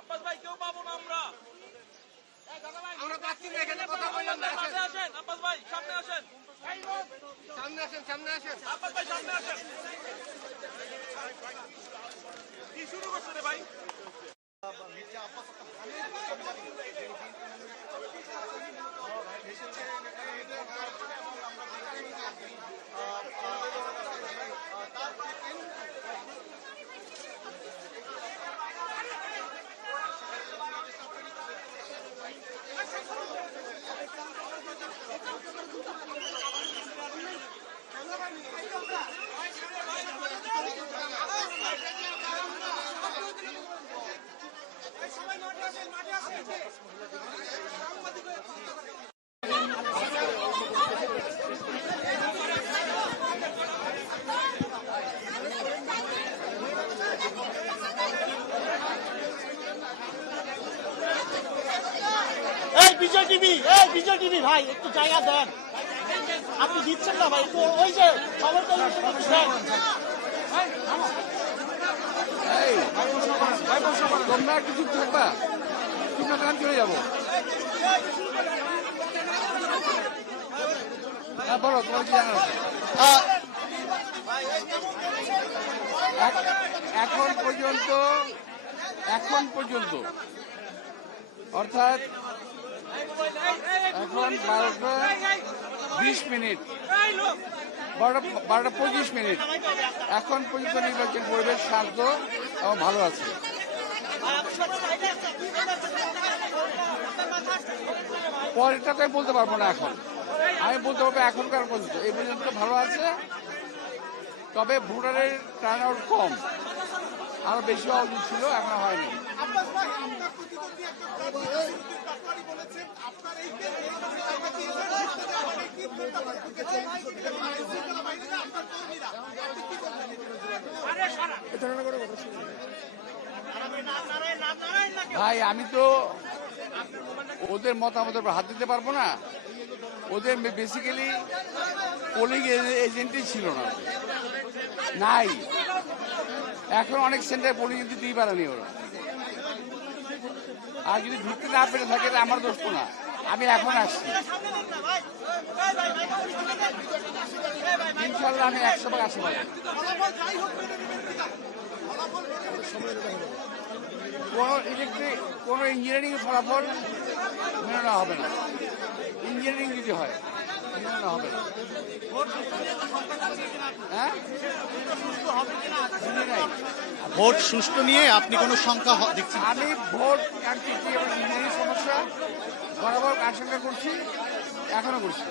আব্বাস ভাই কেউ পাবো না আমরা পাচ্ছি না, এখানে কথা বললাম না। আসেন আব্বাস ভাই সামনে আসেন, সামনে আসেন আব্বাস ভাই সামনে আসেন। কি শুরু করছে রে ভাই? বিজয় টিভি ভাই একটু জায়গা দেন, আপনি দিচ্ছেন না ভাই, একটু ওই যে খবর দেন। তোমরা একটু চুপ থাকবা, তোমরা কান চলে যাবো। বলো তোমার কি জানার আছে? এখন পর্যন্ত অর্থাৎ এখন 12:20, 12:25 এখন পর্যন্ত নির্বাচন পরিবেশ শান্ত এবং ভালো আছে। পরেরটা তো বলতে পারবো না, এখন আমি বলতে পারবো এখনকার পর্যন্ত এই পর্যন্ত ভালো আছে। তবে ভোটারের টার্ন আউট কম, আরো বেশি হওয়া উচিত ছিল, এখন হয়নি। ভাই আমি তো ওদের মতামতের উপর হাত দিতে পারবো না। ওদের বেসিক্যালি পোলিং এজেন্টই ছিল না, নাই। এখন অনেক সেন্টারে পোলিং এজেন্ট দিতেই পারেনি ওরা। আর যদি ঢুকতে না পেরে থাকে আমার দোষ তো না, আমি এখন আসছি। ইনশাল্লাহ আমি 100 ভাগ আশীর্বাদ। কোন ইঞ্জিনিয়ারিং ফলাফল মেনে নেওয়া হবে না। ইঞ্জিনিয়ারিং যদি হয় মেনে নেওয়া হবে না। হ্যাঁ, ভোট সুষ্ঠু নিয়ে আপনি কোনো সংখ্যা দেখছেন? আমি ভোট ইঞ্জিনিয়ারিং সমস্যা বরাবর আশঙ্কা করছি, এখনো করছি।